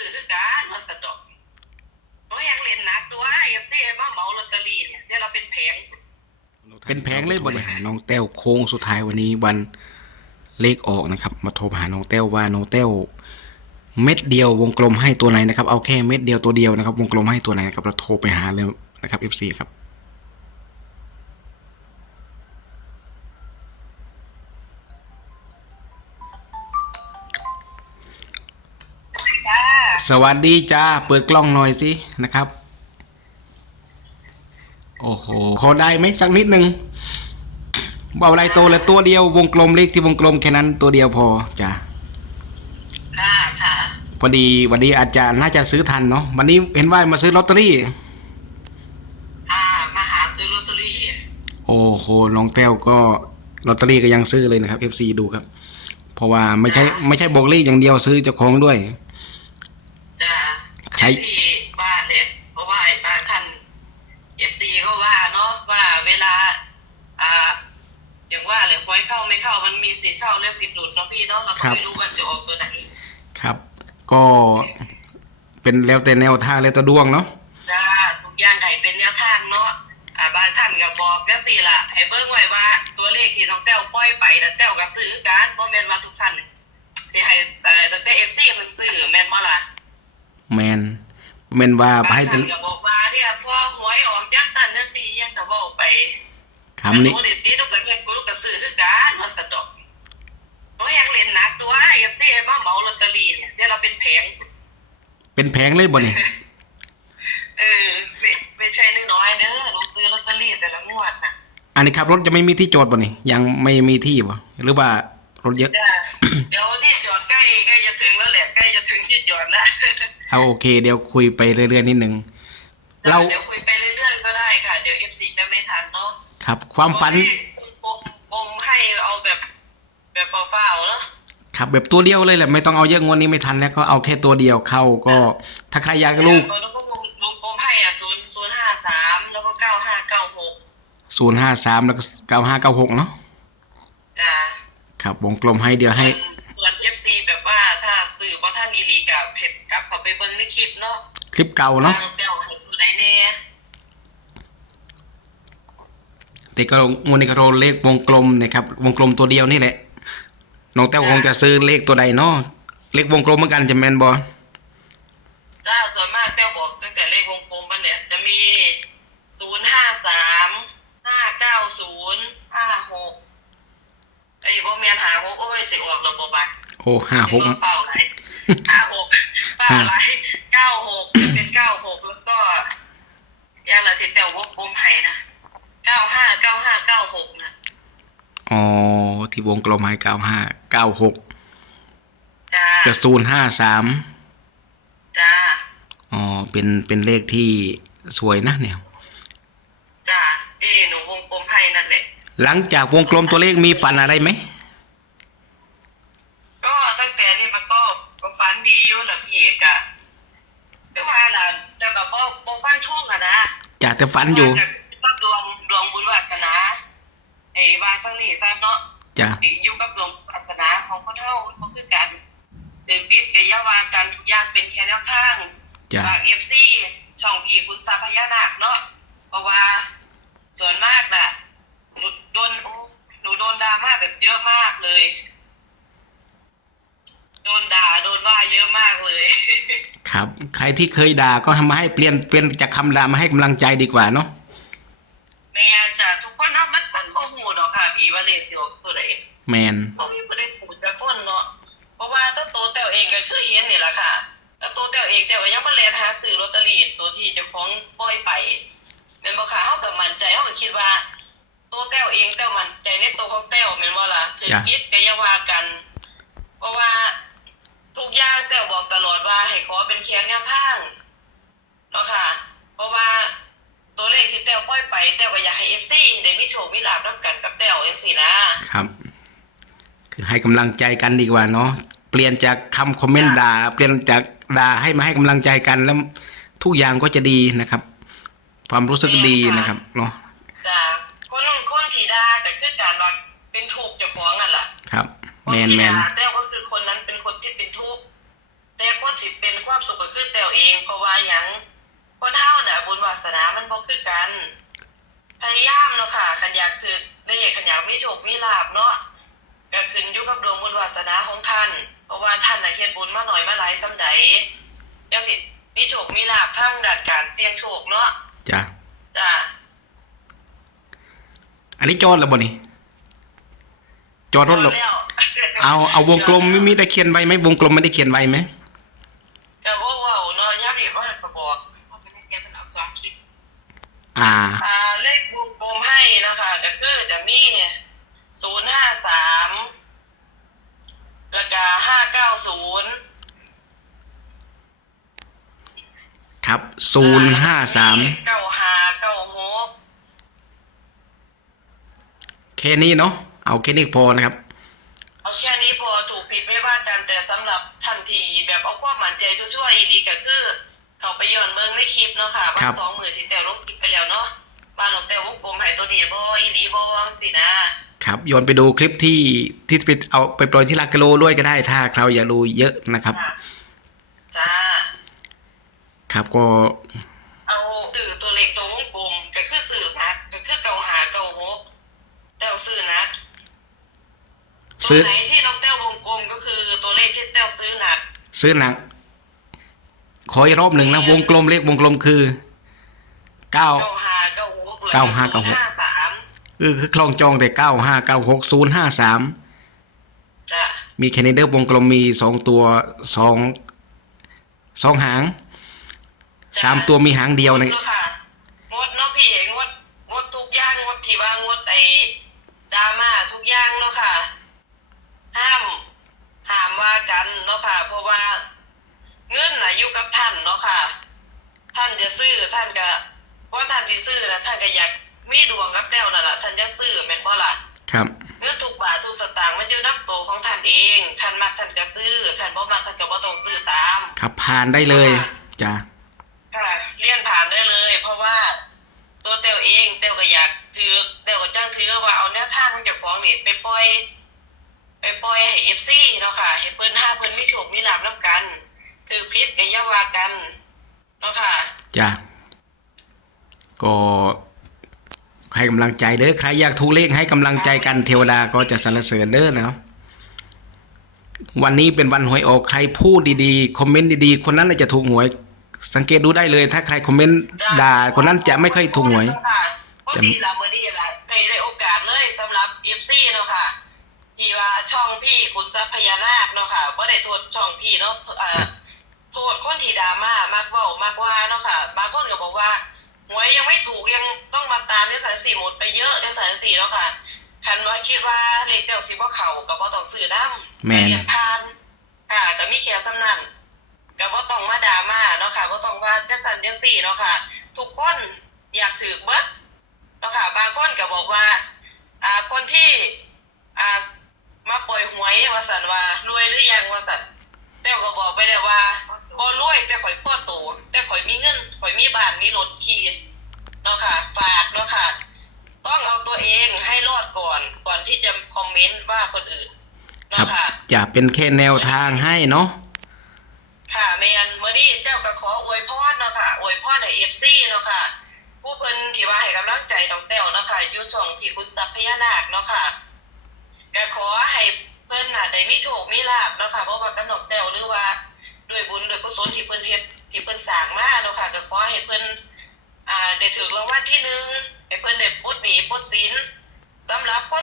ซื้อด้วยกันว่าสะดอกเพราะยังเล่นหนักตัวเอฟซีมาเหมาลอตเตอรี่เนี่ยที่เราเป็นแผงเป็นแผงเลยบ่เนี่ยหาน้องแต้วโค้งสุดท้ายวันนี้วันเลขออกนะครับ มาโทรหาน้องแต้วว่าน้องแต้วเม็ดเดียววงกลมให้ตัวไหนนะครับ เอาแค่เม็ดเดียวตัวเดียวนะครับ วงกลมให้ตัวไหนนะครับเราโทรไปหาเลยนะครับเอฟซีครับ สวัสดีจ้า เปิดกล้องหน่อยสินะครับ โอ้โหขอได้ไหมสักนิดหนึ่งเบาไรโตเลยตัวเดียววงกลมเลขที่วงกลมแค่นั้นตัวเดียวพอจ้าค่ะค่ะพอดีวันนี้อาจจะน่าจะซื้อทันเนาะวันนี้เห็นว่ามาซื้อลอตเตอรี่อ่ามาหาซื้อลอตเตอรี่โอ้โหน้องแต้วก็ลอตเตอรี่ก็ยังซื้อเลยนะครับ FC ดูครับ เพราะว่าไม่ใช่ไม่ใช่บอกเลขอย่างเดียวซื้อเจ้าของด้วยจ้า ใครที่บ้านเนี่ยเพราะว่าไอ้บ้านท่านเอฟซีก็ว่าเนาะว่าเวลา อ่า อย่างว่าเลยคอยเข้าไม่เข้ามันมีสิทธิ์เข้าและสิทธิ์หลุดเนาะพี่เนาะเราก็ไม่รู้ว่าจะออกตัวไหนครับ ก็เป็นแล้วแต่แนวทางแล้วแต่ดวงเนาะจ้าทุกอย่างให้เป็นแนวทางเนาะอ่าบางท่านก็บอกแค่สี่ละให้เบิ่งไว้ว่าตัวเลขที่น้องแต้วปล่อยไปแต่แต้วก็ซื้อกันเพราะแม่นว่าทุกท่านสิให้เอ่อตั้งแต่เอฟซีเพิ่นซื้อแม่นบ่ล่ะ แมนแมนว่าบางให้ท่านก็บอกว่าเนี่ยพอหวยออกจังซั่นจังซี่ยังก็เว้าไปคำนี้แต่หนี่ตีลูกก็เฮ็ดกูลูกก็ซื้อคือกันว่าสะดอกเพราะยังเล่นหนักตัวเอฟซีมาเหมาลอตเตอรี่เนี่ยที่เราเป็นแผง เป็นแผงเลยบ่เนี่ยเออไม่ไม่ใช่น้อยๆเด้อหนูซื้อลอตเตอรี่แต่ละงวดน่ะ อันนี้ครับรถจะไม่มีที่จอดบ่เนี่ยยังไม่มีที่บ่หรือว่า รถเยอะจ้ะเดี๋ยวที่จอดใกล้ใกล้จะถึงแล้วแหละใกล้จะถึงที่จอดแล้วเอาโอเค เดี๋ยวคุยไปเรื่อยๆนิดนึง เราเดี๋ยวคุยไปเรื่อยๆก็ได้ค่ะ เดี๋ยวเอฟซีจะไม่ทันเนาะครับ ความฝันปมปมให้เอาแบบ แบบเฝ้าๆเนาะครับแบบตัวเดียวเลยแหละไม่ต้องเอาเยอะงวดนี้ไม่ทันแล้วก็เอาแค่ตัวเดียวเข้าก็ ถ้าใครอยากลูกแล้วก็วงวงกลมให้อะศูนย์ศูนย์ห้าสามแล้วก็เก้าห้าเก้าหกศูนย์ห้าสามแล้วก็เก้าห้าเก้าหกเนาะจ้ะ ครับวงกลมให้เดี๋ยวให้ส่วนเอฟซีแบบว่าถ้าสื่อว่าท่านอีลีกับเผ็ดกลับเขาไปเบิ้งในคลิปเนาะคลิปเก่าเนาะทางเปลเห็นอยู่ในแน่แต่ก็งวดนี้ก็โรเลขวงกลมนะครับ วงกลมตัวเดียวนี่แหละน้องแต้วคงจะซื้อเลขตัวใดเนาะเลขวงกลมเหมือนกันจะแมนบอจ้าส่วนมากเต้วบอกตั้งแต่เลขวงกลมมันเนี่ยจะมีศูนย์ห้าสามห้าเก้าศูนย์ห้าหกไอ้พวกเมียนหาหกโอ้ยสิออกระบบบัตร โอ้ห้าหกเป้าไหนห้าหกเป้าไหนเก้าหกจะเป็นเก้าหกแล้วก็ยางละทิศแต่วงกลมไห้นะเก้าห้าเก้าห้าเก้าหกนะอ๋อที่วงกลมให้เก้าห้าเก้าหกจ้าจะศูนย์ห้าสามจ้าอ๋อเป็นเป็นเลขที่สวยนะเนี่ยจ้าเอ้หนูวงกลมไห้นั่นแหละหลังจากวงกลมตัวเลขมีฝันอะไรไหม ก็ตั้งแต่นี่มันก็ก็ฝัน ดีอยู่นะพี่เอกอะไม่ว่าล่ะแต่กับบ่บ่ฟันทุ่งอะนะจากแต่ฝันอยู่ ว่าจากดวงดวงบุญวาสนาไอ้วาสังนี่ซะเนาะ จ้ะอยู่กับดวงบุญวาสนาของคนเฮาบ่คือกันถึงปิดก็อย่าว่ากันทุกอย่างเป็นแค่แนวทางจ้ะ ฝาก FC ช่องพี่คุณทรัพย์พญานาคเนาะเพราะว่าส่วนมากน่ะหนูโดนโอ้หนูโดนดราม่าแบบเยอะมากเลยโด นด่าโดนว่าเยอะมากเลย ครับ ใครที่เคยด่าก็ทำมาให้เปลี่ยนเปลี่ยนจากคำด่ามาให้กำลังใจดีกว่าเนาะแม่จะทุกคนเนาะมันมันบ่ฮู้ดอกค่ะพี่ว่าเลขสิออกตัวใดแมนบ่มีบ่ได้พูดจักคนเนาะเพราะว่าตัวโตวแต้วเองก็คือเห็นนี่แหละค่ะแล้วตัวแต้วเองแต้วก็ยังบ่แล่นหาซื้อลอตเตอรี่ตัวที่เจ้าของปล่อยไปแม่นบ่ค่ะเฮาก็มั่นใจเฮาก็คิดว่าตัวแต้วเองแต้วมั่นใจในตัวของแต้วแม่นบ่ล่ะถึงผิดก็อย่าว่ากัน เพราะว่าทุกอย่างแต้วบอกตลอด ว่าให้ขอเป็นแค่แนวทางเนาะค่ะ เพราะว่าตัวเลขที่แต้วปล่อยไปแต้วก็อยากให้ FC ได้มีโชคมีลาภนํกันกับแต้วจังซี่นะครับ คือให้กำลังใจกันดีกว่าเนาะเปลี่ยนจากคำคอมเมนต์ด่าเปลี่ยนจากด่าให้มาให้กำลังใจกันแล้วทุกอย่างก็จะดีนะครับ ความรู้สึกดีนะครับเนาะจ้ะคนคนที่ด่าก็คือการว่าเป็นทุกข์เจ้าของนั่นล่ะครับคนแมนที่แมนด่าแต้วก็คือคนนั้นเป็นคนที่เป็นทุกข์ แต่คนที่เป็นคนความสุขก็คือแต้วเอง เพราะว่าหยังคนเฮาน่ะบุญวาสนามันบ่คือกัน พยายามเนาะค่ะขันอยากถึกได้อยากขันอยากมีโชคมีลาบเนาะก็ขึ้นอยู่กับดวงบุญวาสนาของท่าน เพราะว่าท่านน่ะเฮ็ดบุญมาหน่อยมาหลายส่ำใดจังสิมีโชคมีลาบทางด้านการเสี่ยงโชคเนาะจ้ะจ้ะอันนี้จอดแล้วบ่นี่จอดรถแล้ว แล้ว เอาเอาวงกลมมีมีแต่เขียนไว้ไหมวงกลมไม่ได้เขียนไว้ไหม ก็บ่เว้าเนาะยามนี้ว่าก็บอก เอาไปให้แกเป็นเอาสองคลิป อ่า อ่าเลขวงกลมให้นะคะก็คือจะมีศูนย์ห้าสามแล้วก็ห้าเก้าศูนย์ครับศูนย์ห้าสามเก้าห้าเก้าหกแค่นี้เนาะเอาแค่นี้พอนะครับ เอาแค่นี้พอถูกผิดไม่ว่ากันแต่สำหรับทันทีแบบเอาความมั่นใจชั่วๆอีนีก็คือ เขาไปย้อนเบิ่งในคลิปเนาะค่ะครัว่าบสองมือที่แต่ลงคลิปไปแล้วเนาะบ้านของแต่วงกลมให้ตัวนี้บ่อีนีบ่สินะครับโยนไปดูคลิปที่ที่ไปเอาไปปล่อยที่ลากกิโลด้วยก็ได้ถ้าเราอยากรู้เยอะนะครับจ้ะจ้า ครับก็เอาสื่อตัวเล็กตัววงกลมก็คือสื่อนักก็คือเก่าหาเก่าหกแต้วซื้อนักตัซื้วอไหนที่น้องแต้ววงกลมก็คือตัวเลขที่แต้วซื้อนักซื้อหนัง ขออีกรอบหนึ่งนะวงกลมเลขวงกลมคือเก้าเก่าหาเก่าหกเก้าห้าเก้าหกห้าสามคือคือคลองจองแต่เก้าห้าเก้าหกศูนย์ห้าสามจ้ะมีแคนิเดอร์วงกลมมีสองตัวสองสองหางสามตัวมีหางเดียวนะงดค่ะงดเนาะพี่เองงดงดทุกอย่างงดที่ว่างดไอ้ดราม่าทุกอย่างเนาะค่ะ ห้ามห้ามว่ากันเนาะค่ะ เพราะว่า เงินน่ะอยู่กับท่านเนาะค่ะ ท่านจะซื้อท่านก็ก็ท่านที่ซื้อนะท่านก็อยากมีดวงกับแต้วนั่นแหละท่านยังซื้อแม่นบ่ล่ะครับเงินทุกบาททุกสตางค์มันอยู่นับตัวของท่านเอง ท่านมักท่านก็ซื้อ ท่านบ่มักท่านก็บ่ต้องซื้อตาม ครับผ่านได้เลยจ้ะค่ะเลี่ยนผ่านได้เลย เพราะว่า ตัวเต้วเองเต้วก็อยากถือเต้วก็จังถือว่าเอาแนวทางของเจ้าของนี่ไปปล่อยไปปล่อยให้ FC เนาะค่ะให้เพิ่นหาเพิ่นมีโชคมีลาภนํกัน ถือผิดก็อย่าว่ากันเนาะค่ะ จ้ะก็ให้กำลังใจเด้อใครอยากถูกเลขให้กำลังใจกันเทวดาก็จะสรรเสริญเด้อนะครับวันนี้เป็นวันหวยออกใครพูดดีๆคอมเมนต์ดีๆ คนนั้นน่ะจะถูกหวย สังเกตดูได้เลย ถ้าใครคอมเมนต์ด่าคนนั้นจะไม่ค่อยถูกหวยพอดีละมื้อนี้ละได้ได้โอกาสเลยสำหรับ FC เนาะค่ะที่ว่าช่องพี่ขุนทรัพย์พญานาคเนาะค่ะบ่ได้โทษช่องพี่เนาะเอ่อ โทษคนที่ดราม่ามากเว้ามากว่าเนาะค่ะ บางคนก็บอกว่าหวยยังไม่ถูกยังต้องมาตามในสารสี่หมดไปเยอะในสารสี่เนาะค่ะคันว่าคิดว่าเลขเดียวสิบ่เข้าก็บ่ต้องซื้อนำแม่น เรียนผ่านค่ะก็มีแค่ซ้ำนั้นก็บ่ต้องมาดราม่าเนาะค่ะบ่ต้องว่าจังซั่นจังซี่เนาะค่ะ ทุกคนอยากถือเบิดเนาะค่ะ บางคนก็บอกว่า อ่าคนที่อ่ามาปล่อยหวยว่าสันว่ารวยหรือยังว่าสันแต่ก็บอกไปแล้วว่า บ่รวยแต่ข่อยพ่อโต แต่ข่อยมีเงินข่อยมีบ้านมีรถขี่เนาะค่ะ ฝากเนาะค่ะ ต้องเอาตัวเองให้รอดก่อน ก่อนที่จะคอมเมนต์ว่าคนอื่นครับเนาะค่ะ จะเป็นแค่แนวทางให้เนาะค่ะแมนเมื่อนี้เจ้าก็ขออวยพรเนาะค่ะอวยพรให้เอฟซีเนาะค่ะ ผู้เพิ่นที่ว่าให้กำลังใจน้องแต้วเนาะค่ะอยู่ช่องพี่คุณทรัพย์พญานาคเนาะค่ะก็ขอให้เพิ่นน่ะได้มีโชคมีลาภเนาะค่ะเพราะว่ากับน้องแต้วหรือว่า ด้วยบุญด้วยกุศลที่เพิ่นเฮ็ดที่เพิ่นสร้างมาเนาะค่ะก็ขอให้เพิ่นอ่าได้ถือรางวัลที่หนึ่งให้เพิ่นได้ปลดหนี้ปลดสินสำหรับคน